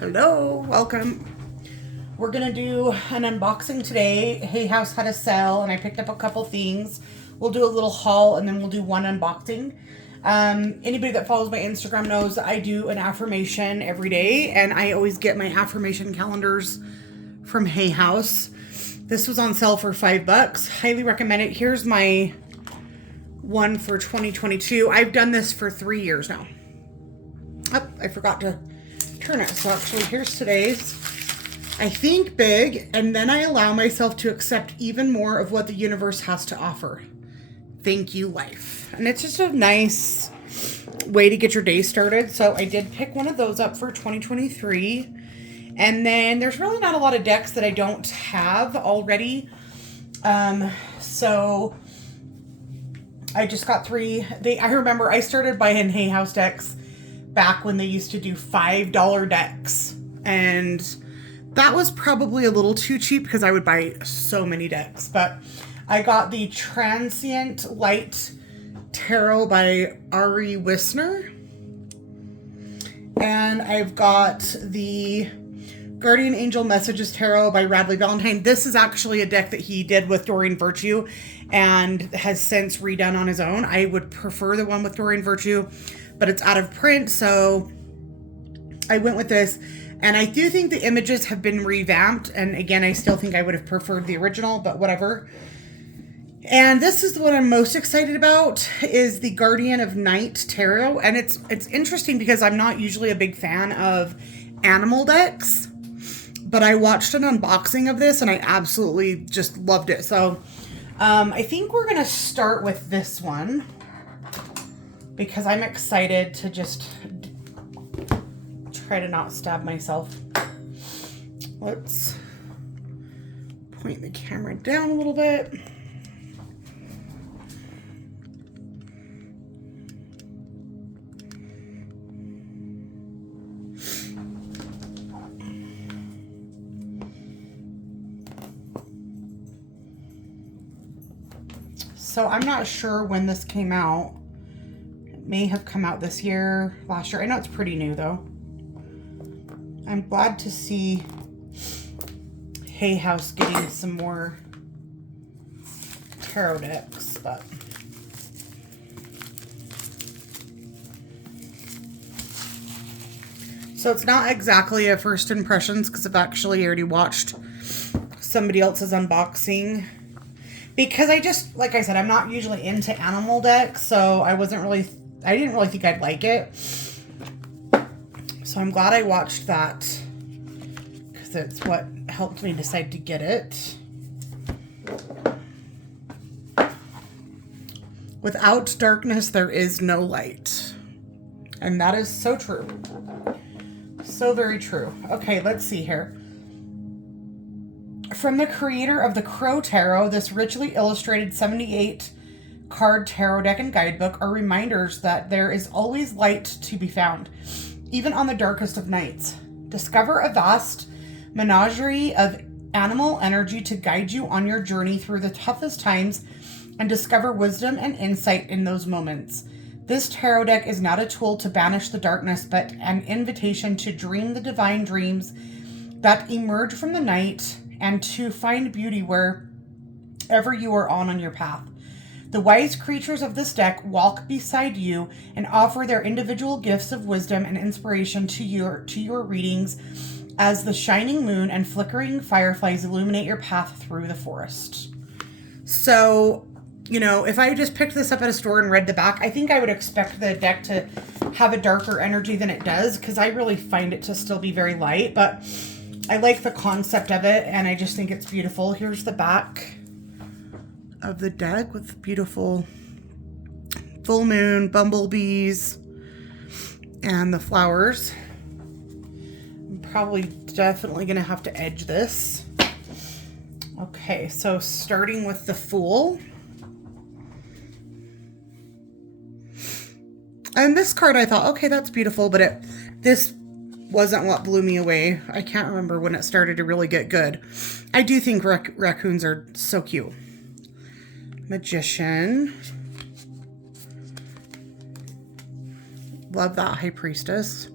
Hello, welcome. We're gonna do an unboxing today. Hay House had a sale and I picked up a couple things. We'll do a little haul and then we'll do one unboxing. Anybody that follows my Instagram knows I do an affirmation every day and I always get my affirmation calendars from Hay House. This was on sale for $5. Highly recommend it. Here's my one for 2022. I've done this for 3 years now. Oh, I forgot to turn it. So actually here's today's. I think big, and then I allow myself to accept even more of what the universe has to offer. Thank you, life. And it's just a nice way to get your day started. So I did pick one of those up for 2023. And then there's really not a lot of decks that I don't have already. So I just got three. I remember I started buying Hay House decks back when they used to do $5 decks. And that was probably a little too cheap because I would buy so many decks. But I got the Transient Light Tarot by Ari Wisner. And I've got the Guardian Angel Messages Tarot by Radley Valentine. This is actually a deck that he did with Doreen Virtue and has since redone on his own. I would prefer the one with Doreen Virtue, but it's out of print, so I went with this. And I do think the images have been revamped. And again, I still think I would have preferred the original, but whatever. And this is the one I'm most excited about, is the Guardian of Night Tarot. And it's interesting because I'm not usually a big fan of animal decks, but I watched an unboxing of this and I absolutely just loved it. So I think we're going to start with this one because I'm excited to just try to not stab myself. Let's point the camera down a little bit. So I'm not sure when this came out. It may have come out this year, last year. I know it's pretty new though. I'm glad to see Hay House getting some more tarot decks, but so it's not exactly a first impressions because I've actually already watched somebody else's unboxing. Because I just, like I said, I'm not usually into animal decks, so I didn't really think I'd like it. So I'm glad I watched that because it's what helped me decide to get it. Without darkness, there is no light. And that is so true. So very true. Okay, let's see here. From the creator of the Crow Tarot, this richly illustrated 78 card tarot deck and guidebook are reminders that there is always light to be found, even on the darkest of nights. Discover a vast menagerie of animal energy to guide you on your journey through the toughest times and discover wisdom and insight in those moments. This tarot deck is not a tool to banish the darkness, but an invitation to dream the divine dreams that emerge from the night and to find beauty wherever you are on your path. The wise creatures of this deck walk beside you and offer their individual gifts of wisdom and inspiration to your readings as the shining moon and flickering fireflies illuminate your path through the forest. So, you know, if I just picked this up at a store and read the back, I think I would expect the deck to have a darker energy than it does because I really find it to still be very light, but I like the concept of it and I just think it's beautiful. Here's the back of the deck with beautiful full moon, bumblebees, and the flowers. I'm probably definitely going to have to edge this. Okay, so starting with the Fool. And this card I thought, okay, that's beautiful, but this wasn't what blew me away. I can't remember when it started to really get good. I do think raccoons are so cute. Magician. Love that High Priestess.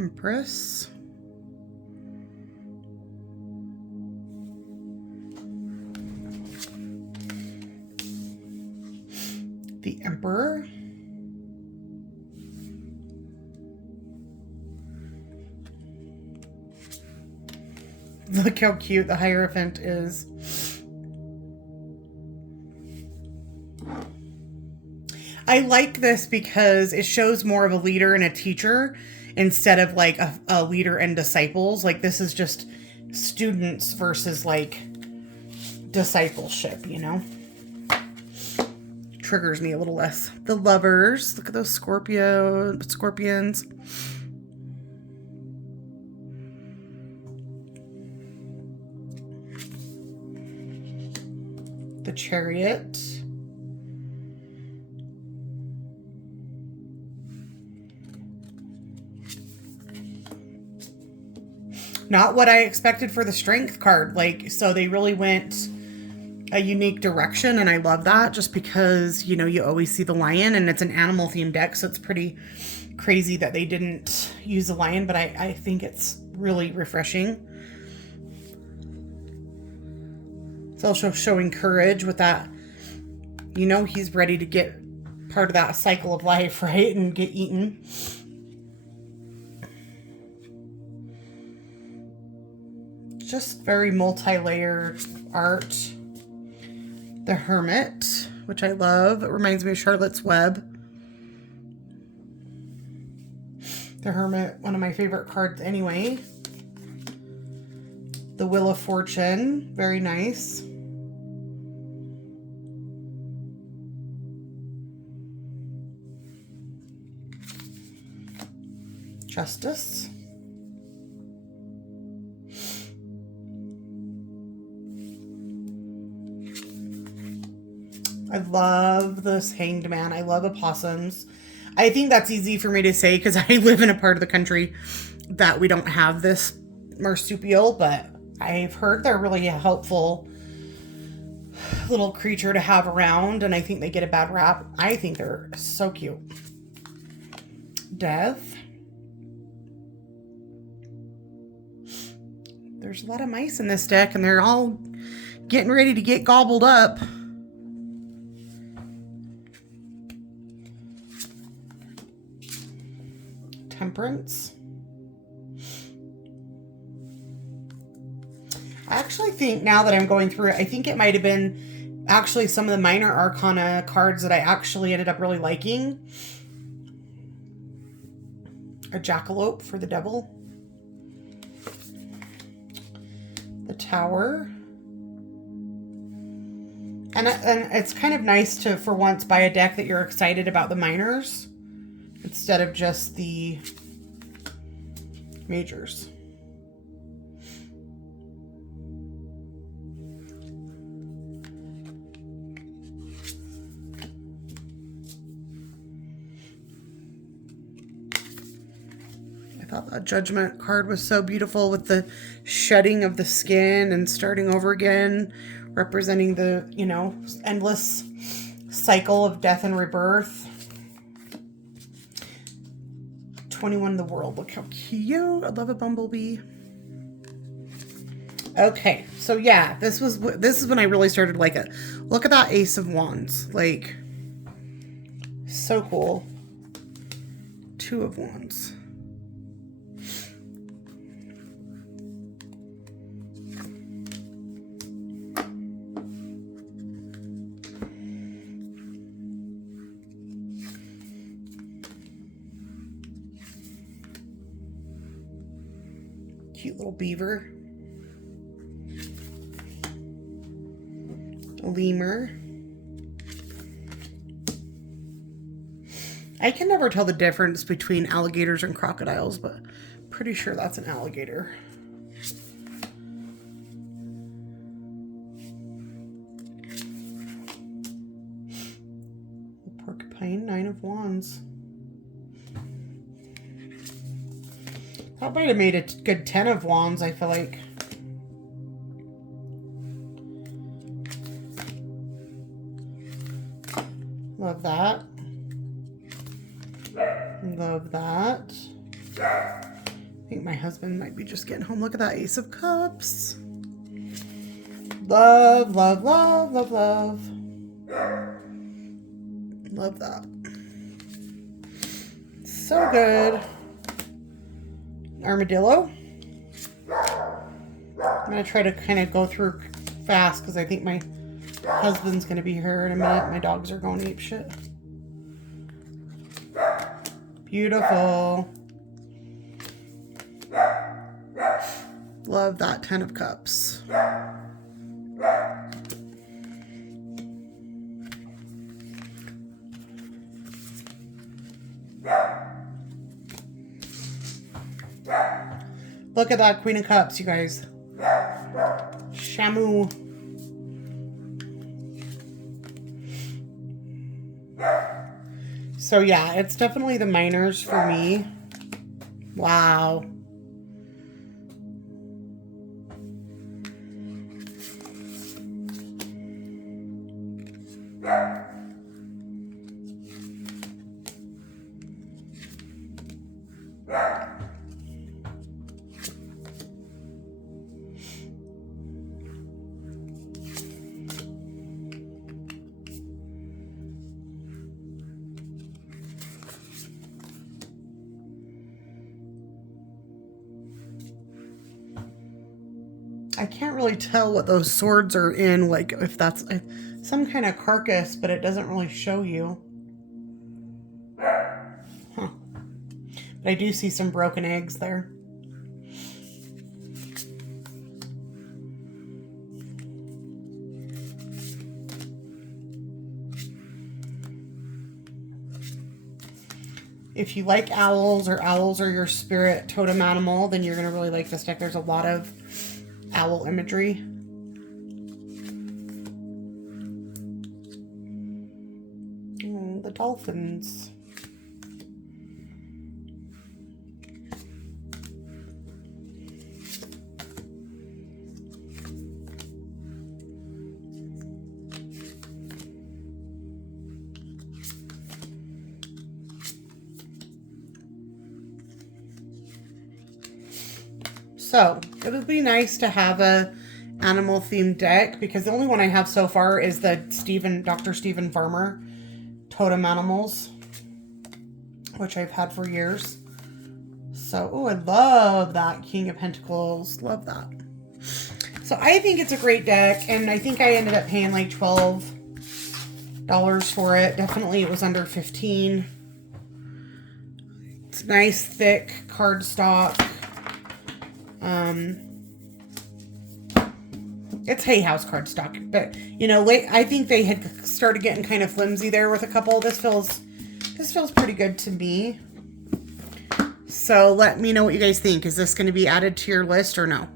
Empress. The Emperor. Look how cute the Hierophant is. I like this because it shows more of a leader and a teacher instead of like a leader and disciples. Like this is just students versus like discipleship, you know? Triggers me a little less. The Lovers. Look at those scorpions. The Chariot. Not what I expected for the Strength card. Like, so they really went a unique direction, and I love that just because, you know, you always see the lion and it's an animal themed deck, so it's pretty crazy that they didn't use a lion, but I think it's really refreshing. It's also showing courage with that, you know, he's ready to get part of that cycle of life, right, and get eaten. Just very multi-layered art. The Hermit, which I love. It reminds me of Charlotte's Web. The Hermit, one of my favorite cards anyway. The Wheel of Fortune, very nice. Justice. I love this Hanged Man. I love opossums. I think that's easy for me to say because I live in a part of the country that we don't have this marsupial, but I've heard they're really a helpful little creature to have around, and I think they get a bad rap. I think they're so cute. Death. There's a lot of mice in this deck, and they're all getting ready to get gobbled up. Temperance. I actually think, now that I'm going through it, I think it might have been actually some of the minor arcana cards that I actually ended up really liking. A Jackalope for the Devil. The Tower. And it's kind of nice to, for once, buy a deck that you're excited about the minors instead of just the majors. I thought that Judgment card was so beautiful with the shedding of the skin and starting over again, representing the, you know, endless cycle of death and rebirth. 21 the World. Look how cute. I love a bumblebee. Okay, so yeah, this is when I really started to like it. Look at that Ace of Wands. Like, so cool. Two of Wands. Cute little beaver. A lemur. I can never tell the difference between alligators and crocodiles, but pretty sure that's an alligator. The porcupine, 9 of Wands. That might have made a good 10 of Wands, I feel like. Love that. Love that. husband might be just getting home. Look at that Ace of Cups. Love, love, love, love, love. Love that. So good. Armadillo. I'm going to try to kind of go through fast because I think my husband's going to be here in a minute. My dogs are going ape shit. Beautiful. Love that 10 of Cups. Look at that Queen of Cups, you guys. Shamu. So yeah, it's definitely the minors for me. Wow. I can't really tell what those swords are in, like if that's some kind of carcass, but it doesn't really show you. Huh. But I do see some broken eggs there. If you like owls, or owls are your spirit totem animal, then you're going to really like this deck. There's a lot of owl imagery. The dolphins. So it would be nice to have a animal themed deck, because the only one I have so far is the Dr. Stephen Farmer Totem Animals, which I've had for years. So, oh, I love that King of Pentacles. Love that. So I think it's a great deck, and I think I ended up paying like $12 for it. Definitely it was under $15. It's nice, thick cardstock. It's Hay House cardstock, but you know, I think they had started getting kind of flimsy there with a couple. This feels pretty good to me. So let me know what you guys think. Is this going to be added to your list or no?